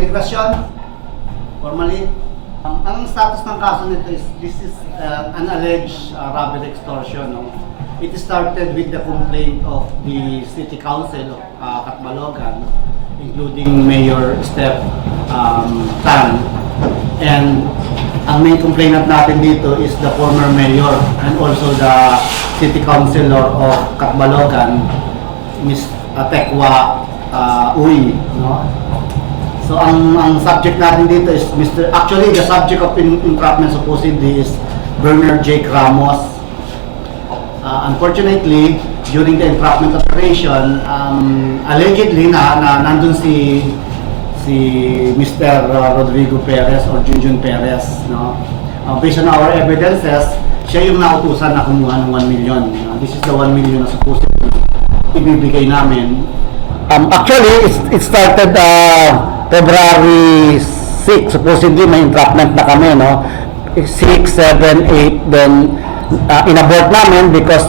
Any question? Formally? Ang status ng kaso nito is, this is an alleged robbery extortion. No? It started with the complaint of the City Council of Catbalogan, including Mayor Steph Tan. And ang main complainant natin dito is the former mayor and also the City Councilor of Catbalogan, Ms. Tekwa Uy. No? So ang subject natin dito is actually the subject of entrapment supposedly is Bernard Jake Ramos. Unfortunately, during the entrapment operation, allegedly nandun si Mr. Rodrigo Perez or Junjun Perez, no? Based on our evidences, siya yung nautusan na kumuha ng 1 million. This is the 1 million na supposedly ibibigay namin. Actually, it started February 6, supposedly may entrapment na kami, no? 6, 7, 8, then inabort namin because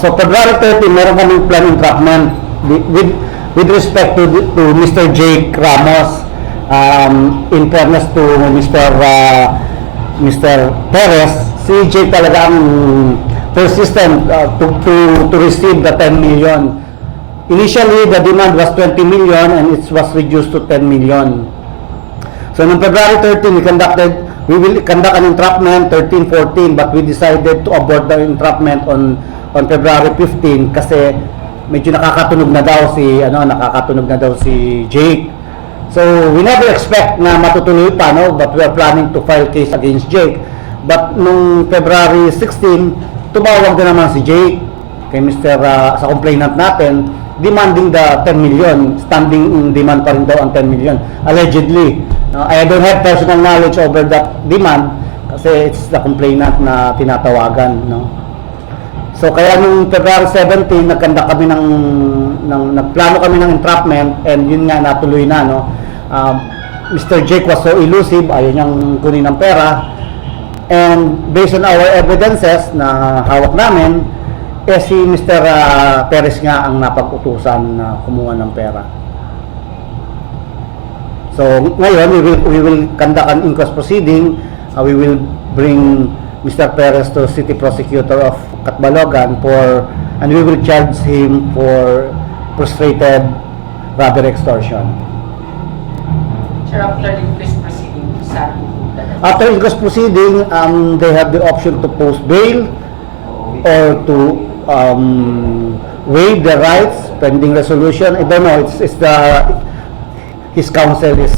so February 30, meron kaming plan entrapment with respect to Mr. Jake Ramos. In fairness to Mr. Perez, si Jake talaga ang persistent to receive the 10 million. Initially, the demand was 20 million and it was reduced to 10 million. So, on February 13, we will conduct an entrapment 13-14, but we decided to abort the entrapment on February 15 kasi medyo nakakatunog na daw si Jake. So, we never expect na matutuloy pa, no? But we are planning to file case against Jake. But nung February 16, tumawag na naman si Jake kay Mr. Sa complainant natin, demanding the 10 million, standing demand pa rin daw ang 10 million, allegedly. I don't have personal knowledge over that demand kasi it's the complainant na tinatawagan, no? So kaya nung February 17, nagplano kami ng entrapment and yun nga natuloy na, no? Mr. Jake was so elusive, ayaw niyang kunin ng pera, and based on our evidences na hawak namin, si Mr. Perez nga ang napag-utusan na kumuha ng pera. So ngayon, we will conduct an inquest proceeding. We will bring Mr. Perez to City Prosecutor of Catbalogan and we will charge him for frustrated robbery extortion. Sir, after the inquest proceeding, after inquest proceeding, they have the option to post bail or to waive the rights pending resolution. I don't know. His counsel is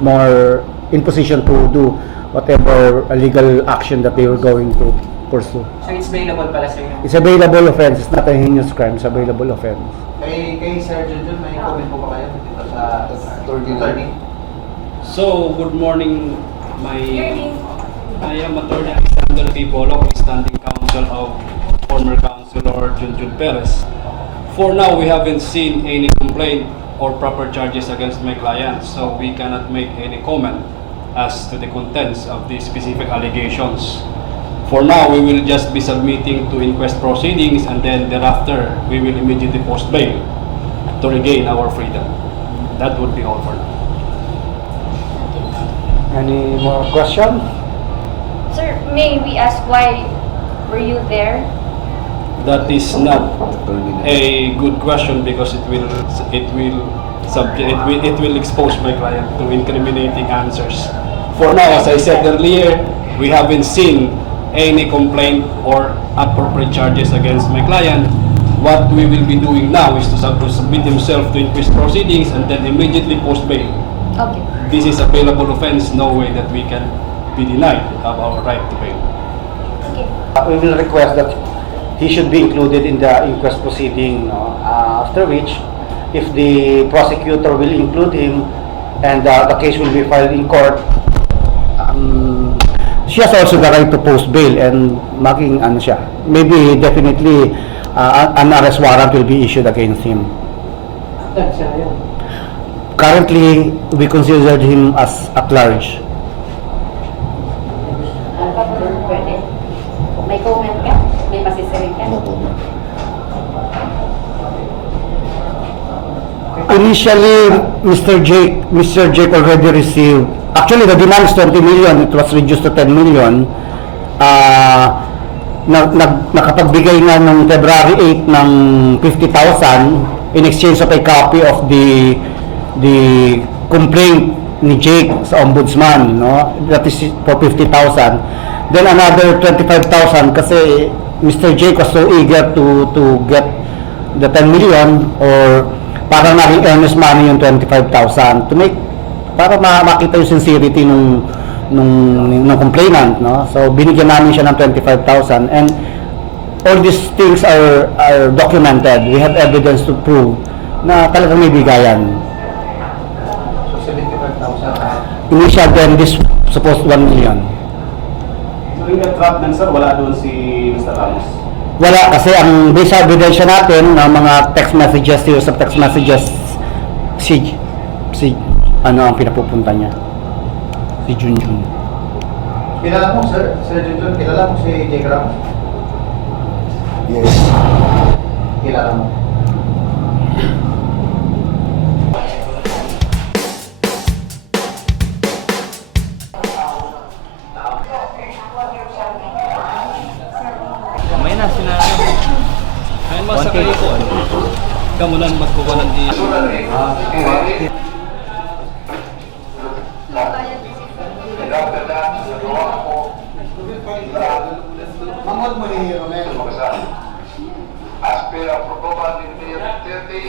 more in position to do whatever legal action that they were going to pursue. So it's bailable pala sir? It's a bailable offense. It's not a heinous crime. It's a bailable offense. Kay Sir Junjun, may comment po ba kayo dito sa attorney? So, good morning. I am Attorney Alexander P. Bolok, standing counsel of former Councilor Junjun Perez. For now, we haven't seen any complaint or proper charges against my client, so we cannot make any comment as to the contents of these specific allegations. For now, we will just be submitting to inquest proceedings and then thereafter, we will immediately post bail to regain our freedom. That would be all for now. Any more questions? Sir, may we ask why were you there? That is not a good question because it will expose my client to incriminating answers. For now, as I said earlier, we haven't seen any complaint or appropriate charges against my client. What we will be doing now is to submit himself to inquest proceedings and then immediately post bail. Okay. This is a bailable offense. No way that we can be denied of our right to bail. Okay. We will request that he should be included in the inquest proceeding, after which, if the prosecutor will include him and the case will be filed in court, she has also the right to post bail and maybe definitely an arrest warrant will be issued against him. Currently, we considered him as at large. Pwede. May comment ka? May pasisirin ka? No comment. Okay. Initially, Mr. Jake already received, actually the demand is 20 million, it was reduced to 10 million. Nakapagbigay nga nung February 8 ng 50,000 in exchange of a copy of the complaint ni Jake sa ombudsman, no? That is for 50,000. Then another 25,000 kasi Mr. Jake was so eager to get the 10 million or parang naging earnest money yung 25,000 to make para makita yung sincerity nung complainant, no? So binigyan namin siya ng 25,000 and all these things are documented. We have evidence to prove na talagang may bigayan. So 75,000. Initial then this supposed 1 million. During the trap nan sir, wala doon si Mr. Ramos. Wala kasi ang base evidence natin ng mga text messages, series of text messages si ano ang pinapupunta niya, si Junjun. Kilala mo, Sir Junjun, kilala mo si Jake Ramos? Yes. Kilala mo. May na sila. Ayun masa kayo po. Kamunan magkukunan di. Mangod mo ni Romel. Aspira protoba din ni Tete.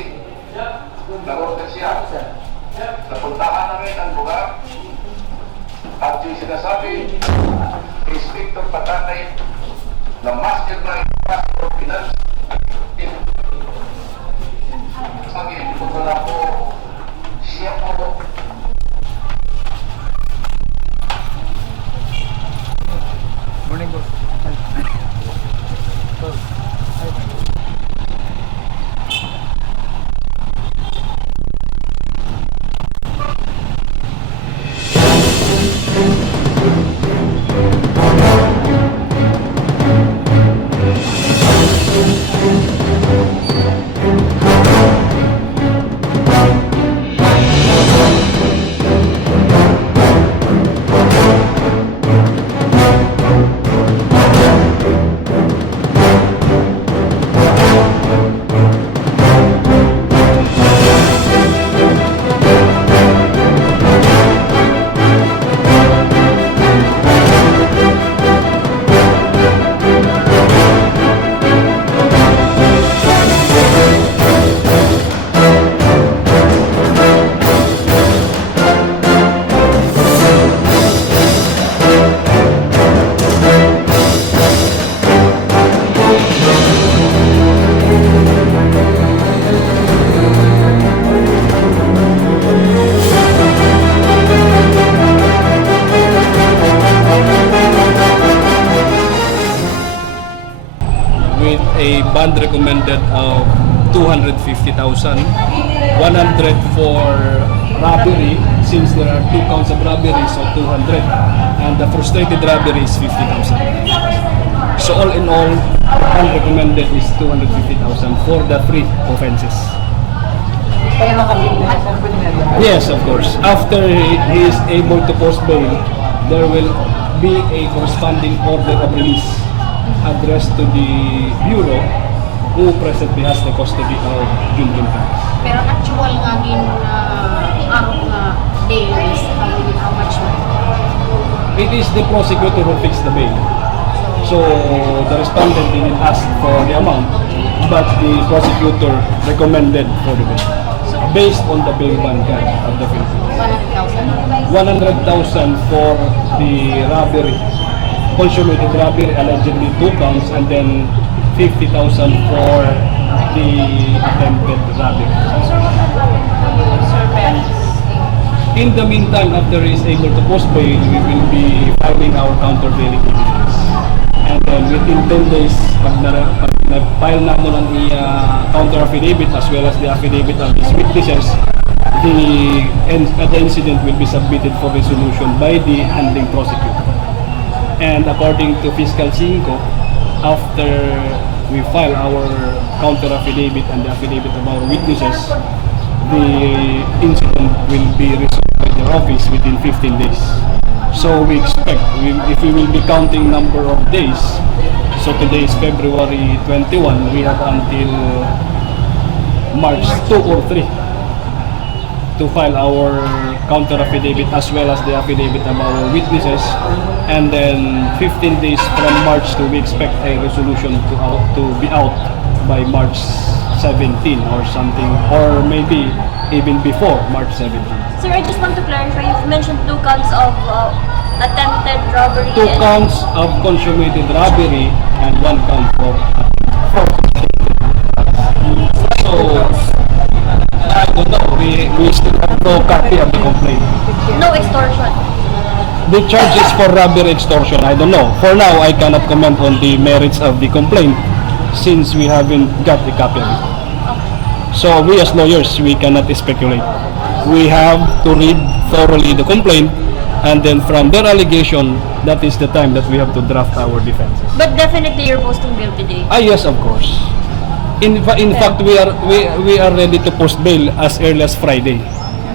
Naroon siya. Napuntahan namin ang lugar. At yung sinasabi, Inspector Patanay na mastermind for finance. Sabi, kung wala po, siya po. Morning, boss. With a bond recommended of 250,000, 100 for robbery, since there are 2 counts of robbery, so 200, and the frustrated robbery is 50,000. So all in all, the bond recommended is 250,000 for the 3 offenses. Yes, of course. After he is able to post bail, there will be a corresponding order of release addressed to the Bureau who presently has the custody of Junjun Perez. Pero actual nga gin araw nga bail is how much money? It is the prosecutor who fixed the bail. So the respondent didn't ask for the amount, but the prosecutor recommended for the bail based on the bail bond guide of the Philippines. 100,000? 100,000 for the robbery, consummated robbery, allegedly 2 counts, and then 50,000 for the attempted robbery. In the meantime, after he is able to post bail, we will be filing our countervailing evidence. And then within 10 days, pag na-file na mo ng counter affidavit as well as the affidavit of his witnesses, the incident will be submitted for resolution by the handling prosecutor. And according to Fiscal 5, after we file our counter affidavit and the affidavit of our witnesses, the incident will be resolved by their office within 15 days. So we expect, if we will be counting number of days, so today is February 21, we have until March 2 or 3 to file our counter affidavit as well as the affidavit of our witnesses, and then 15 days from March to we expect a resolution to be out by March 17 or something, or maybe even before March 17. Sir, I just want to clarify, you've mentioned 2 counts of attempted robbery 2 and... counts of consummated robbery and 1 count for so I don't know, we still have no copy of the complaint. No extortion. The charges for robbery extortion, I don't know. For now, I cannot comment on the merits of the complaint since we haven't got a copy of it. So we as lawyers, we cannot speculate. We have to read thoroughly the complaint, and then from their allegation, that is the time that we have to draft our defenses. But definitely you're posting bail today. Yes, of course. In fact, we are ready to post bail as early as Friday.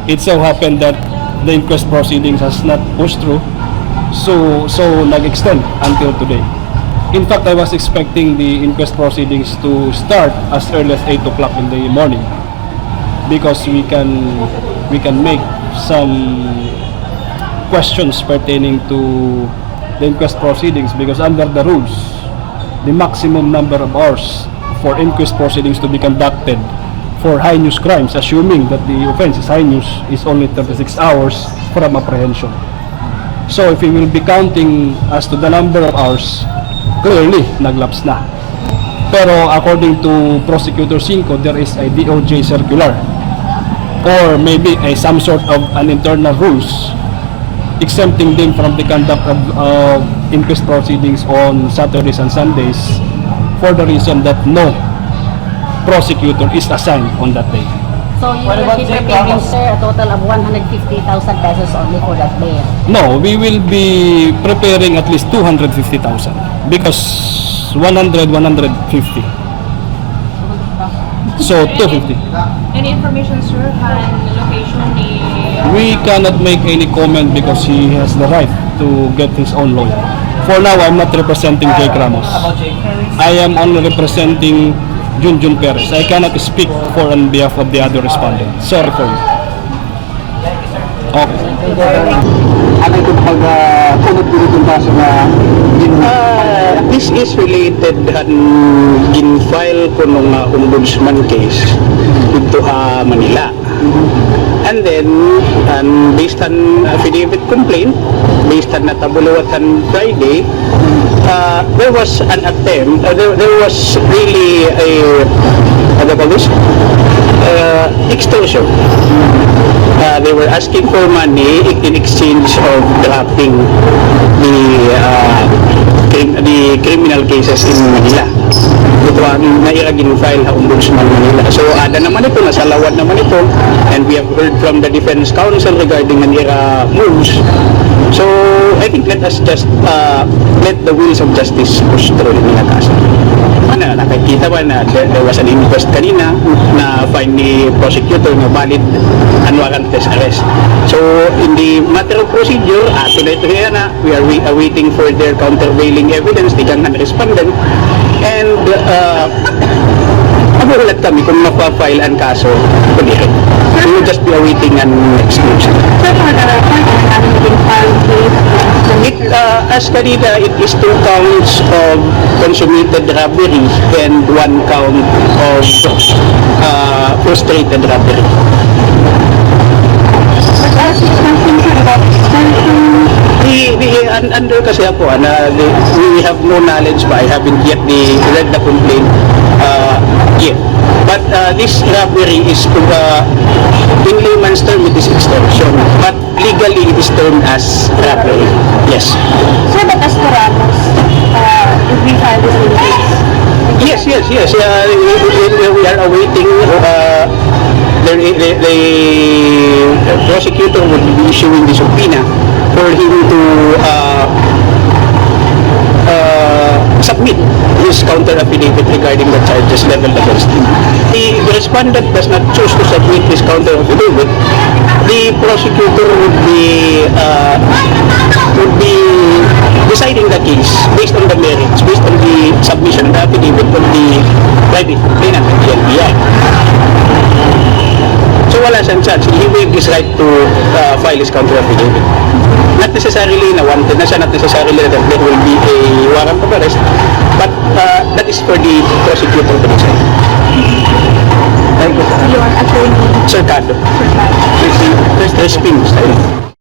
It so happened that the inquest proceedings has not pushed through, so nag-extend until today. In fact, I was expecting the inquest proceedings to start as early as 8 o'clock in the morning, because we can make some questions pertaining to the inquest proceedings, because under the rules, the maximum number of hours for inquest proceedings to be conducted for heinous crimes, assuming that the offense is heinous, is only 36 hours from apprehension. So if we will be counting as to the number of hours, clearly naglaps na. Pero according to Prosecutor Cinco, there is a DOJ circular or maybe some sort of an internal rules exempting them from the conduct of inquest proceedings on Saturdays and Sundays, for the reason that no prosecutor is assigned on that day. So you will be preparing, sir, a total of 150,000 pesos only for that bail? No, we will be preparing at least 250,000 because 150. So 250. Any information, sir, on location ni... We cannot make any comment because he has the right to get his own lawyer. For now, I'm not representing Jake Ramos. I am only representing Junjun Perez. I cannot speak for on behalf of the other respondent. Sorry for you. Okay. Ano ito pag punot-punot yung kaso na This is related in file ko nung ombudsman case dito Manila. And then, based on affidavit complaint, based on natabuluwatan Friday, there was an attempt, there was really a, extortion. They were asking for money in exchange of dropping the criminal cases in Manila. Ito ang nairagin-file sa Ombudsman Manila. So, ada naman ito, nasalawad naman ito, and we have heard from the Defense Counsel regarding Manila moves. So, I think let us just let the wheels of justice push through in mga kaso. Nakikita ba na there was an inquest kanina na find ni prosecutor na valid and warrantless arrest. So, in the matter of procedure, tunay ito na, we are awaiting for their countervailing evidence, di kang respondent, and magulat kami kung mapafile ang kaso ulit. We will just be awaiting an exclusion. As kanina, it is 2 counts of consummated robbery and 1 count of frustrated robbery. Under kasi ako, we have no knowledge pa. I haven't yet read the complaint yet. But this robbery is, in layman's term, it is extortion. But legally, it is termed as robbery. Yes. Sir, but as to Ramos, if we file this in case? Yes. We are awaiting the prosecutor would be issuing the subpoena for him to submit his counter affidavit regarding the charges leveled against him. The respondent does not choose to submit this counter affidavit, the prosecutor would be deciding the case based on the merits, based on the submission of the affidavit of the private complainant at the NBI. So wala siyang chance. He waived his right to file his counter affidavit. Not necessarily na wanted na siya, not necessarily that there will be a warrant of arrest, but that is for the prosecutor to decide. Thank you, sir. Your attorney, Sir Cado. Sir Pat. Crispin.